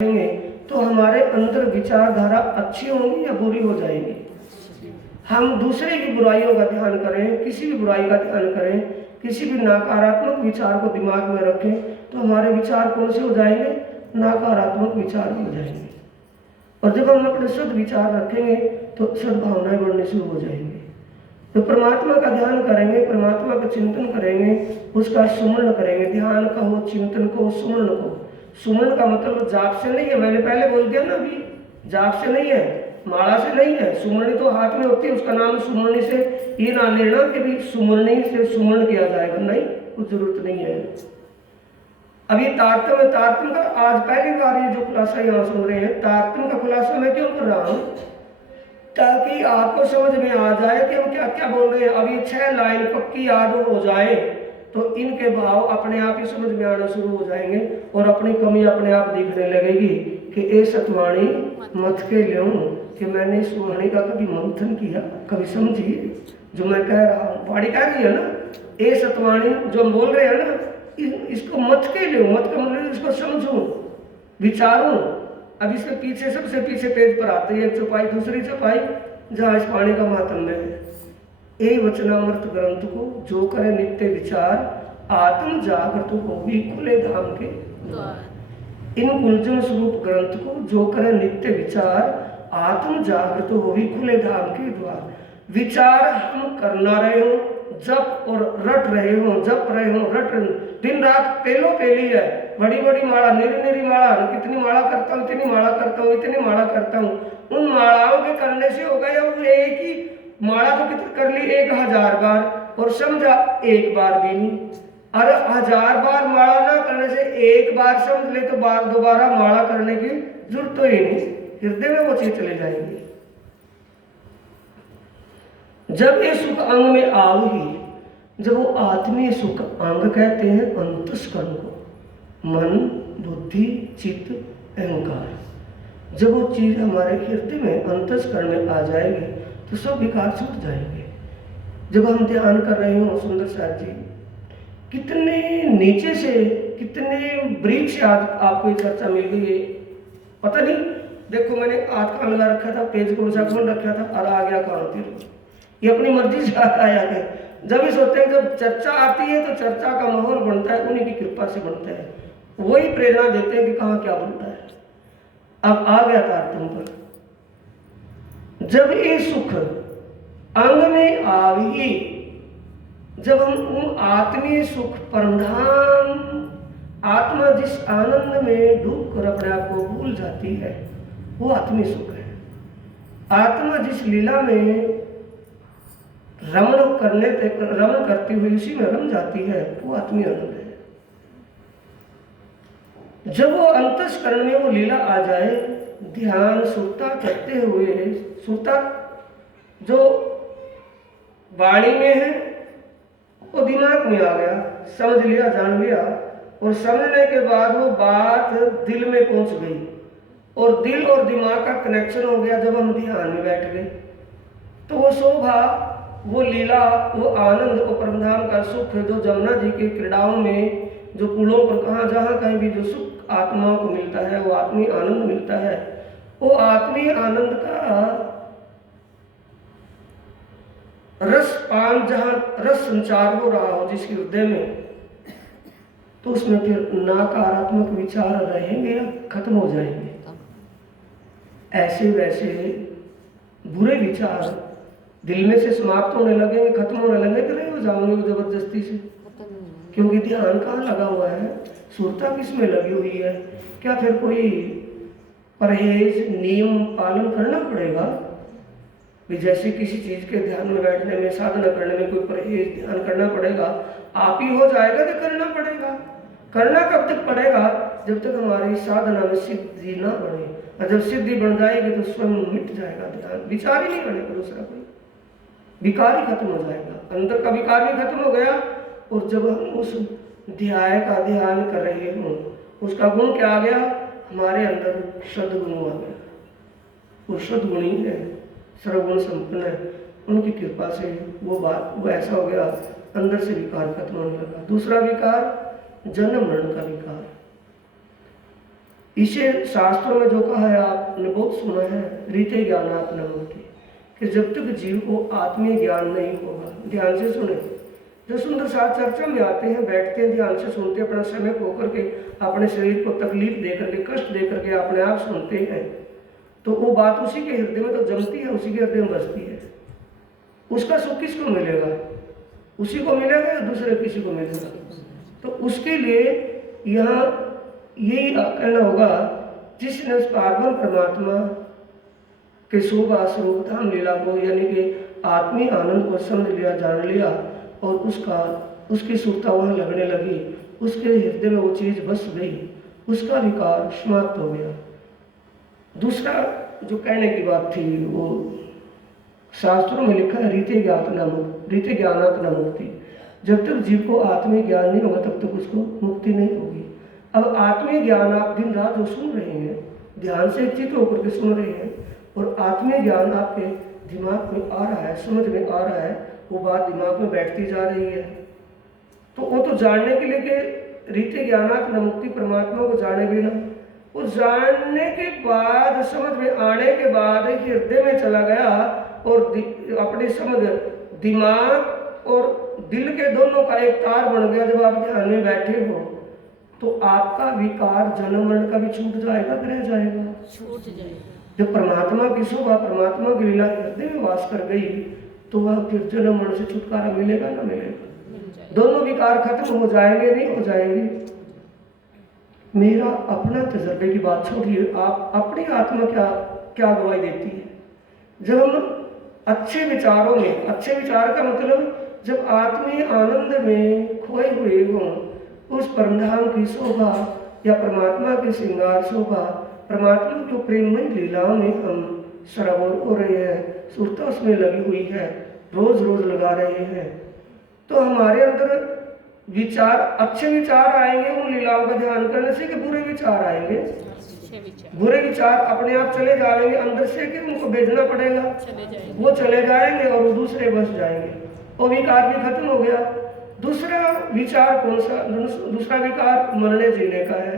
करेंगे तो हमारे अंदर विचारधारा अच्छी होंगी या बुरी हो जाएगी। हम दूसरे की बुराइयों का ध्यान करें, किसी भी बुराई का ध्यान करें, किसी भी नकारात्मक विचार को दिमाग में रखें तो हमारे विचार कौन से हो जाएंगे? नकारात्मक विचार हो जाएंगे। और जब हम अपने शुद्ध विचार रखेंगे तो सद्भावनाएं बढ़ने शुरू हो जाएंगी। तो परमात्मा का ध्यान करेंगे, परमात्मा का चिंतन करेंगे, उसका सुमरण करेंगे। ध्यान का हो, चिंतन को, सुमरण को। सुमरण का मतलब जाप से नहीं है, मैंने पहले बोल दिया ना, अभी जाप से नहीं है, माला से नहीं है। सुमरणी तो हाथ में होती है, उसका नाम सुमरणी से ये ना लेना कि भी सुमरणी से सुमरण किया जाएगा, नहीं, कुछ जरूरत नहीं है। अभी तारतम्य का आज पहली बार ये जो खुलासा यहाँ सुन रहे हैं, तारतम्य का खुलासा मैं क्यों कर रहा हूँ? ताकि आपको समझ में आ जाए कि हम क्या क्या बोल रहे हैं। अब ये 6 लाइन पक्की याद हो जाए तो इनके भाव अपने आप ही समझ में आना शुरू हो जाएंगे और अपनी कमी अपने आप दिखने लगेगी कि ए सतवाणी मत के ल्यों, कि मैंने इस वाणी का कभी मंथन किया, कभी समझिए जो मैं कह रहा हूँ। वाणी कह रही है ना, ए सतवाणी जो हम बोल रहे हैं ना, इसको मत के ल्यों, मत का मतलब इसको समझूं, विचारूं। अब इसके पीछे सबसे पीछे पेज पर आती है एक चौपाई, दूसरी चौपाई जहाँ इस वाणी का महात्म्य है। ए वचनामृत ग्रंथ को जो करे नित्य विचार, आत्म जागृत हो भी खुले धाम के द्वार। इन कुलजन स्वरूप ग्रंथ को जो करे नित्य विचार, आत्म जागृत हो भी खुले धाम के द्वार। विचार हम करना रहे हो, जप और रट रहे हो, जप रहे हो, रट रहे हो, दिन रात पेलो पेली है, बड़ी बड़ी माला, निरी निरी माला, कितनी माला करता हूँ, इतनी माला करता हूँ, इतनी माला करता हूँ। उन मालाओं के करने से हो गया वो एक ही माला तो कितनी कर ली, 1000 बार, और समझा एक बार भी नहीं। अरे 1000 बार माला ना करने से एक बार समझ ले तो बार दोबारा माला करने की जरूरत तो ही नहीं, हृदय में वो चीज चले जाएंगी। जब ये सुख अंग में आओगी, जब वो आत्मीय सुख अंग कहते हैं अंतस्करण को, मन, बुद्धि, चित्त, अहंकार, जब वो चीज हमारे हृदय में अंतस्करण में आ जाएगी तो सब विकार छूट जाएंगे। जब हम ध्यान कर रहे हो सुंदर साथ जी, कितने नीचे से, कितने ब्रीक से आज आपको ये चर्चा मिल गई है पता नहीं। देखो मैंने हाथ कान लगा रखा था, पेज को सा खोल रखा था और आ गया कान, ये अपनी मर्जी से आया है। जब इस होते हैं, जब चर्चा आती है तो चर्चा का माहौल बनता है, उन्हीं की कृपा से बनता है, वही प्रेरणा देते हैं कि कहाँ क्या बनता है। अब आ गया तारतम्य पर, जब ये सुख अंग में आवी, जब हम उन आत्मीय सुख परमधाम, आत्मा जिस आनंद में डूब कर अपने आप को भूल जाती है वो आत्मीय सुख है। आत्मा जिस लीला में रमण करती हुई उसी में रम जाती है वो आत्मीय आनंद है। जब वो अंतस्करण में वो लीला आ जाए, ध्यान सुरता करते हुए, सुरता जो वाणी में है वो दिमाग में आ गया, समझ लिया, जान लिया, और समझने के बाद वो बात दिल में पहुंच गई और दिल और दिमाग का कनेक्शन हो गया। जब हम ध्यान में बैठ गए तो वो शोभा, वो लीला, वो आनंद, वो परमधाम का सुख जो जमुना जी की क्रीड़ाओं में, जो पुलों पर कहाँ जहाँ कहीं भी जो सुख आत्माओं को मिलता है, वो आत्मीय आनंद मिलता है, वो आत्मीय आनंद का रस पान, जहाँ रस संचार हो रहा हो जिसके हृदय में, तो उसमें फिर नकारात्मक विचार रहेंगे या खत्म हो जाएंगे? ऐसे वैसे बुरे विचार दिल में से समाप्त होने लगेंगे, खत्म होने लगेंगे कि नहीं हो जाओगे वो जबरदस्ती से? क्योंकि ध्यान कहाँ लगा हुआ है, सुरता किस में लगी हुई है? क्या फिर कोई परहेज नियम पालन करना पड़ेगा? भी जैसे किसी चीज के ध्यान में बैठने में, साधना करने में कोई परहेज ध्यान करना पड़ेगा, आप ही हो जाएगा कि करना पड़ेगा? करना कब तक पड़ेगा? जब तक हमारी साधना में सिद्धि ना बने, और जब सिद्धि बन जाएगी तो स्वयं मिट जाएगा ध्यान, विचार ही नहीं बनेगा, दूसरा कोई विकार ही खत्म हो जाएगा, अंदर का विकार भी खत्म हो गया। और जब हम उस ध्याय का ध्यान कर रहे हों, उसका गुण क्या आ गया? हमारे अंदर सद्गुण आ गया। वो सद्गुणी है, सर्वगुण संपन्न है, उनकी कृपा से वो बात, वो ऐसा हो गया, अंदर से विकार खत्म होने लगा। दूसरा विकार जन्म मरण का विकार, इसे शास्त्रों में जो कहा है आपने बहुत सुना है, रीते ज्ञानात्म मुक्ति, कि जब तक जीव को आत्मीय ज्ञान नहीं होगा, ध्यान से सुने, जो सुंदर साथ चर्चा में आते हैं, बैठते हैं, ध्यान से सुनते हैं, अपना समय खो करके अपने शरीर को तकलीफ दे करके, कष्ट दे करके अपने आप सुनते हैं, तो वो बात उसी के हृदय में तो जमती है, उसी के हृदय में बसती है। उसका सुख किसको मिलेगा? उसी को मिलेगा या दूसरे किसी को मिलेगा? तो उसके लिए यहाँ यही कहना होगा, जिसने पार्वन परमात्मा के शोभा स्वरूप धाम लीला को, यानी कि आत्मीय आनंद को समझ लिया, जान लिया, और उसकी सुरता वहाँ लगने लगी, उसके हृदय में वो चीज़ बस गई, उसका विकार समाप्त हो गया। दूसरा जो कहने की बात थी, वो शास्त्रों में लिखा है रीते ज्ञानात्म मुक्ति। जब तक जीव को आत्मीय ज्ञान नहीं होगा तब तक उसको मुक्ति नहीं होगी। अब आत्मीय ज्ञान आप दिन रात जो सुन रहे हैं, ध्यान से चित्त होकर के सुन रहे हैं, और आत्मीय ज्ञान आपके दिमाग में आ रहा है, समझ में आ रहा है, वो बात दिमाग में बैठती जा रही है, तो वो तो जानने के लिए कि रीते ज्ञानात्म मुक्ति परमात्मा को जाने बिना, वो जानने के बाद, समझ में आने के बाद हृदय में चला गया, और अपनी समझ दिमाग और दिल के दोनों का एक तार बन गया। जब आप ध्यान में बैठे हो तो आपका विकार जन्म मरण का भी छूट जाएगा, रह जाएगा, छूट जाएगा। जब परमात्मा की शोभा, परमात्मा की लीला हृदय में वास कर गई, तो वह फिर जन्म मरण से छुटकारा मिलेगा ना मिलेगा? दोनों विकार खत्म हो जाएंगे, नहीं हो जाएंगे? मेरा अपना तजर्बे की बात छोड़िए, आप अपनी आत्मा क्या गवाही देती है? जब हम अच्छे विचारों में, अच्छे विचार का मतलब जब आत्मीय आनंद में खोए हुए हों, उस परमधाम की शोभा या परमात्मा की श्रृंगार शोभा, परमात्मा की प्रेममय लीलाओं में हम सराबोर हो रहे हैं, सुरता उसमें लगी हुई है, रोज रोज लगा रहे हैं, तो हमारे अंदर विचार, अच्छे विचार आएंगे उन लीलाओं का ध्यान करने से, कि बुरे विचार आएंगे? बुरे विचार अपने आप चले जाएंगे अंदर से, कि उनको भेजना पड़ेगा? वो चले जाएंगे और वो दूसरे बस जाएंगे, और विकार भी खत्म हो गया। दूसरा विचार कौन सा? दूसरा विकार मरने जीने का है।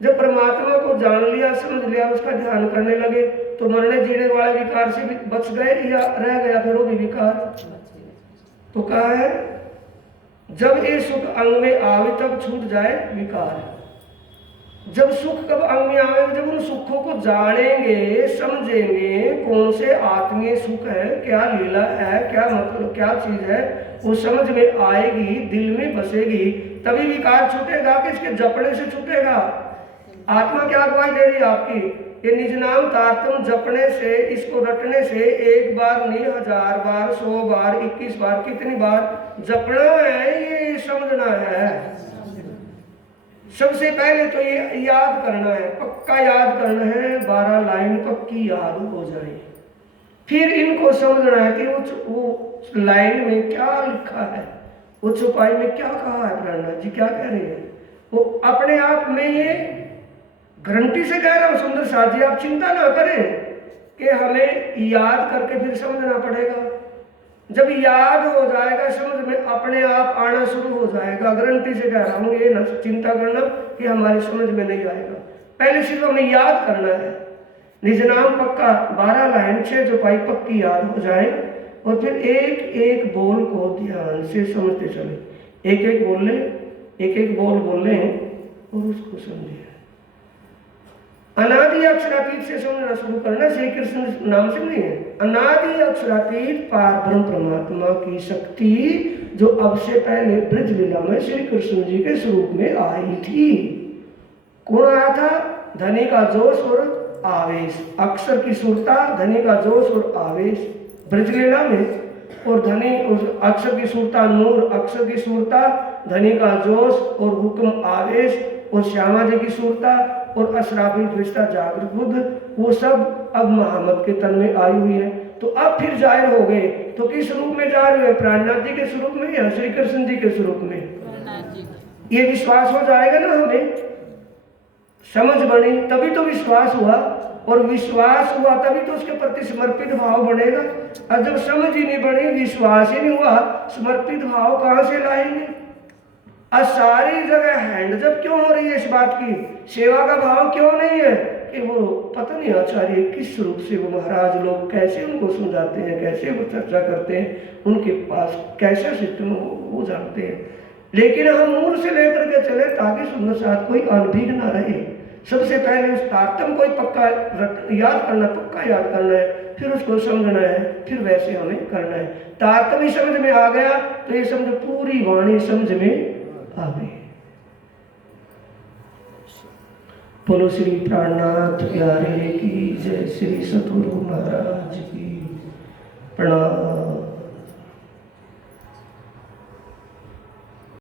जब परमात्मा को जान लिया, समझ लिया, उसका ध्यान करने लगे, तो मरने जीने वाले विकार से भी बच गए या रह गया फिर वो भी विकार? तो कहा है जब ये सुख अंग में आवे तब छूट जाए विकार। जब सुख कब अंग में आवे? जब उन सुखों को जानेंगे, समझेंगे, कौन से आत्मीय सुख है, क्या लीला है, क्या मतलब, क्या चीज है, वो समझ में आएगी, दिल में बसेगी, तभी विकार छूटेगा। कि इसके जपने से छूटेगा? आत्मा क्या गवाही दे रही है आपकी? ये निज नाम तारतम जपने से, इसको रटने से, एक बार नहीं, 1000 बार, 100 बार, 21 बार, कितनी बार जपना है, ये समझना है। सबसे पहले तो ये याद करना है, पक्का याद करना है, 12 लाइन पक्की याद हो जाए। फिर इनको समझना है कि वो लाइन में क्या लिखा है, वो छुपाई में क्या कहा है। प्रेरणा जी क्या कह रही है? वो अपने आप में ये गारंटी से कह रहा हूं सुंदर साथ जी, आप चिंता ना करें कि हमें याद करके फिर समझना पड़ेगा। जब याद हो जाएगा, समझ में अपने आप आना शुरू हो जाएगा। गारंटी से कह रहा हूँ, ये ना चिंता करना कि हमारी समझ में नहीं आएगा। पहले सिर्फ हमें याद करना है, निज नाम पक्का 12 लाइन 6 चौपाई पक्की याद हो जाए, और फिर एक एक बोल को ध्यान से समझते चले। एक एक बोल लें, एक एक बोल बोल लें और उसको समझिए। अनादि अक्षरातीत से समझना शुरू करना, श्री कृष्ण नाम से नहीं है। अनादि अक्षरातीत पार ब्रह्म परमात्मा की शक्ति जो अब से पहले ब्रज लीला में श्री कृष्ण जी के स्वरूप में आई थी। कौन आया था? धनी का जोश और आवेश, अक्षर की सुरता, धनी का जोश और आवेश ब्रज लीला में, और धनी उस अक्षर की सुरता नूर, अक्षर की सुरता, धनी का जोश और हुक्म आवेश, और श्यामा जी की सुरता और अशराफिल फरिश्ता जागृत बुद्ध, वो सब अब महामत के तन में आई हुई है। तो अब फिर जाहिर हो गए, तो किस रूप में जा रहे हैं? प्राणनाथ जी के स्वरूप में या श्री कृष्ण जी के स्वरूप में? ये विश्वास हो जाएगा ना, हमें समझ बनी तभी तो विश्वास हुआ, और विश्वास हुआ तभी तो उसके प्रति समर्पित भाव बढ़ेगा। और जब समझ ही नहीं बनी, विश्वास ही नहीं हुआ, समर्पित भाव कहाँ से लाएंगे? आज सारी जगह हैंड जब क्यों हो रही है इस बात की, सेवा का भाव क्यों नहीं है कि वो पता नहीं आचार्य किस रूप से वो महाराज लोग कैसे उनको समझाते हैं, कैसे वो चर्चा करते हैं, उनके पास कैसा सिस्टम वो जानते हैं। लेकिन हम मूल से लेकर के चले ताकि सुंदर साथ कोई अनभिग ना रहे। सबसे पहले उस तारतम को पक्का याद करना, पक्का याद करना है, फिर उसको समझना है, फिर वैसे हमें करना है। तारतम ही समझ में आ गया तो ये समझ पूरी वाणी समझ में आ गई। बोलो श्री प्राणनाथ प्यारे की जय, श्री सतगुरु महाराज की प्रणाम।